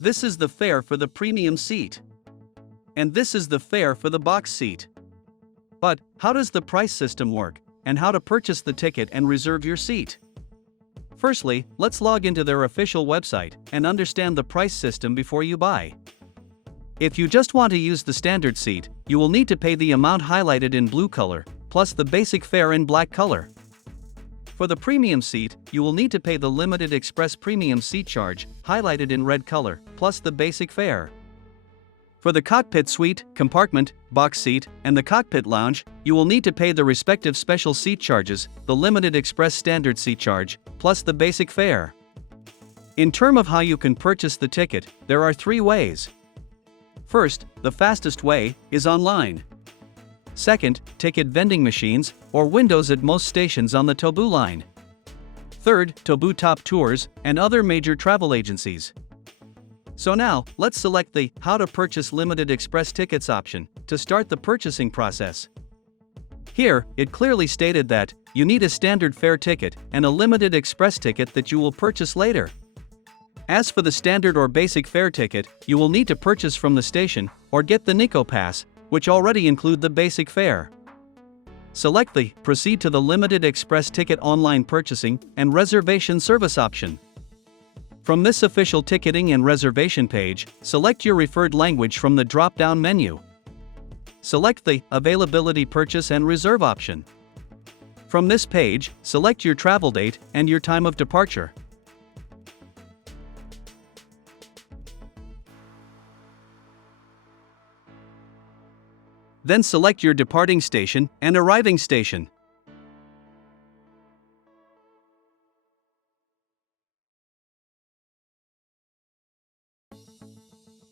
This is the fare for the premium seat. And this is the fare for the box seat. But, how does the price system work, and how to purchase the ticket and reserve your seat? Firstly, let's log into their official website and understand the price system before you buy. If you just want to use the standard seat, you will need to pay the amount highlighted in blue color, plus the basic fare in black color. For the premium seat, you will need to pay the limited express premium seat charge, highlighted in red color, plus the basic fare. For the cockpit suite, compartment, box seat, and the cockpit lounge, you will need to pay the respective special seat charges, the limited express standard seat charge, plus the basic fare. In terms of how you can purchase the ticket, there are 3 ways. First, the fastest way is online. Second, ticket vending machines or windows at most stations on the Tobu line. Third, Tobu Top Tours and other major travel agencies. So now, let's select the How to Purchase Limited Express Tickets option to start the purchasing process. Here, it clearly stated that you need a standard fare ticket and a limited express ticket that you will purchase later. As for the standard or basic fare ticket, you will need to purchase from the station or get the Nikko pass, which already include the basic fare. Select the Proceed to the Limited Express Ticket Online Purchasing and Reservation Service option. From this official ticketing and reservation page, select your preferred language from the drop-down menu. Select the Availability Purchase and Reserve option. From this page, select your travel date and your time of departure. Then select your departing station and arriving station.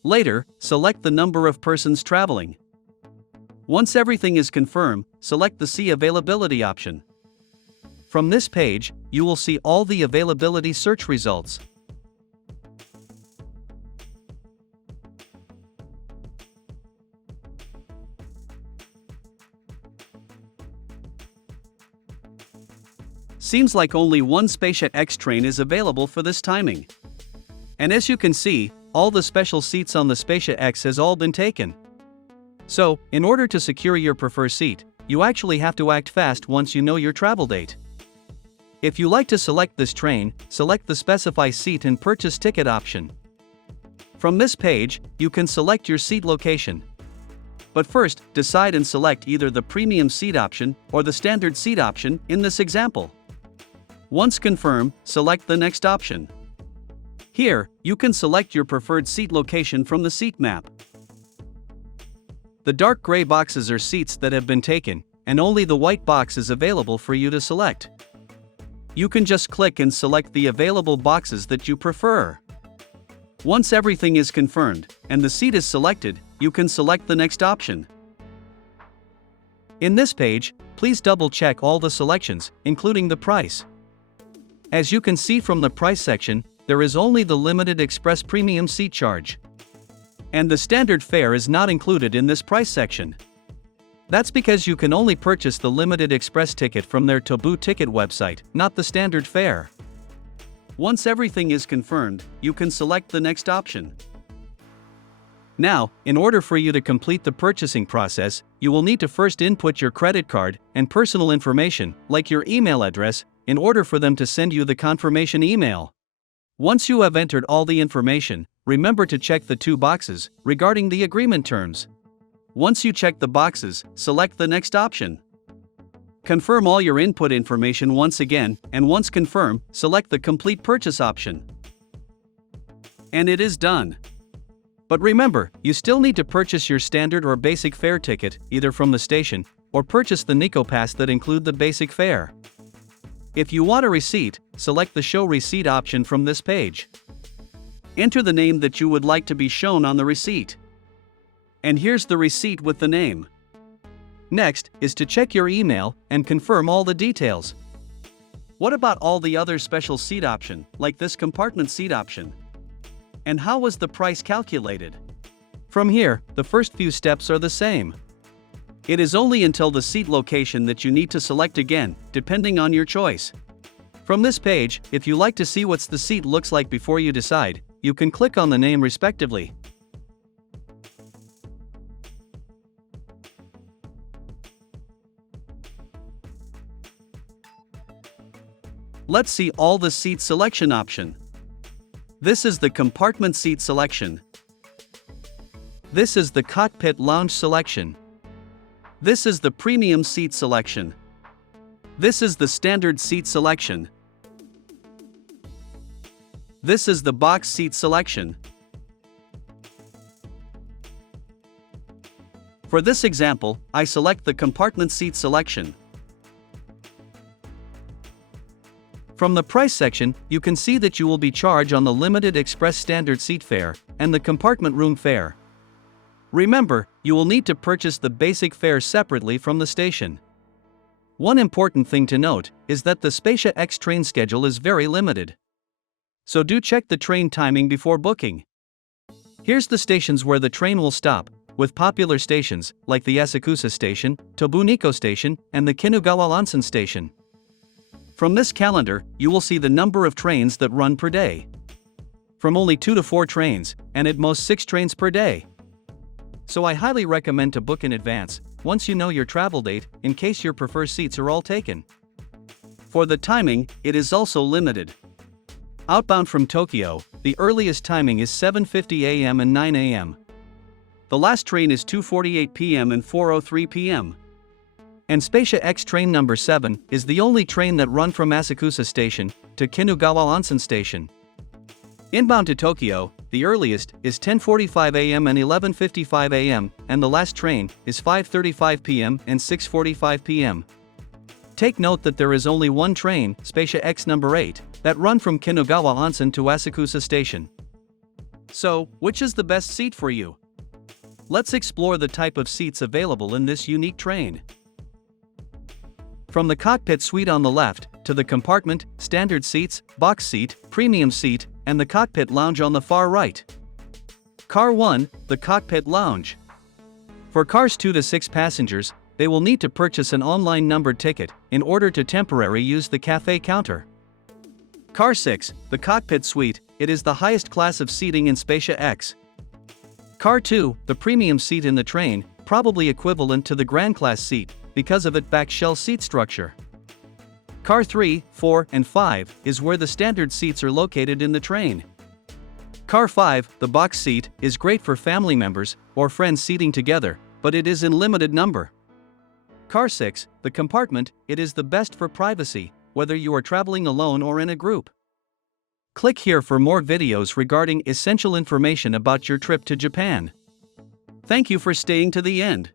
Later, select the number of persons traveling. Once everything is confirmed, select the See Availability option. From this page, you will see all the availability search results. Seems like only one Spacia X train is available for this timing. And as you can see, all the special seats on the Spacia X has all been taken. So, in order to secure your preferred seat, you actually have to act fast once you know your travel date. If you like to select this train, select the Specify Seat and Purchase Ticket option. From this page, you can select your seat location. But first, decide and select either the Premium Seat option or the Standard Seat option in this example. Once confirmed, select the next option. Here, you can select your preferred seat location from the seat map. The dark gray boxes are seats that have been taken, and only the white box is available for you to select. You can just click and select the available boxes that you prefer. Once everything is confirmed, and the seat is selected, you can select the next option. In this page, please double-check all the selections, including the price. As you can see from the price section, there is only the limited express premium seat charge. And the standard fare is not included in this price section. That's because you can only purchase the limited express ticket from their Tobu ticket website, not the standard fare. Once everything is confirmed, you can select the next option. Now, in order for you to complete the purchasing process, you will need to first input your credit card and personal information, like your email address, in order for them to send you the confirmation email. Once you have entered all the information, remember to check the 2 boxes regarding the agreement terms. Once you check the boxes, select the next option. Confirm all your input information once again, and once confirmed, select the Complete Purchase option. And it is done. But remember, you still need to purchase your standard or basic fare ticket, either from the station, or purchase the Nikko Pass that include the basic fare. If you want a receipt, select the Show Receipt option from this page. Enter the name that you would like to be shown on the receipt. And here's the receipt with the name. Next is to check your email and confirm all the details. What about all the other special seat option, like this compartment seat option? And how was the price calculated? From here, the first few steps are the same. It is only until the seat location that you need to select again, depending on your choice. From this page, if you like to see what the seat looks like before you decide, you can click on the name respectively. Let's see all the seat selection option. This is the compartment seat selection. This is the cockpit lounge selection. This is the premium seat selection. This is the standard seat selection. This is the box seat selection. For this example, I select the compartment seat selection. From the price section, you can see that you will be charged on the limited express standard seat fare and the compartment room fare. Remember, you will need to purchase the basic fare separately from the station. One important thing to note is that the Spacia X train schedule is very limited. So do check the train timing before booking. Here's the stations where the train will stop, with popular stations like the Asakusa station, Tobu-Nikko station, and the Kinugawa Onsen station. From this calendar, you will see the number of trains that run per day. From only 2 to 4 trains, and at most 6 trains per day. So I highly recommend to book in advance, once you know your travel date, in case your preferred seats are all taken. For the timing, it is also limited. Outbound from Tokyo, the earliest timing is 7:50 a.m. and 9 a.m. The last train is 2:48 p.m. and 4:03 p.m. And Spacia X train number 7 is the only train that run from Asakusa station to Kinugawa Onsen station. Inbound to Tokyo, the earliest is 10:45 a.m. and 11:55 a.m. and the last train is 5:35 p.m. and 6:45 p.m. Take note that there is only one train, Spacia X number 8, that run from Kinugawa Onsen to Asakusa station. So, which is the best seat for you? Let's explore the type of seats available in this unique train. From the cockpit suite on the left, to the compartment, standard seats, box seat, premium seat, and the cockpit lounge on the far right. Car 1, the cockpit lounge. For cars 2 to 6 passengers, they will need to purchase an online numbered ticket in order to temporarily use the cafe counter. Car 6, the cockpit suite, it is the highest class of seating in Spacia X. Car 2, the premium seat in the train, probably equivalent to the grand class seat, because of its back shell seat structure. Car 3, 4, and 5 is where the standard seats are located in the train. Car 5, the box seat, is great for family members or friends seating together, but it is in limited number. Car 6, the compartment, it is the best for privacy, whether you are traveling alone or in a group. Click here for more videos regarding essential information about your trip to Japan. Thank you for staying to the end.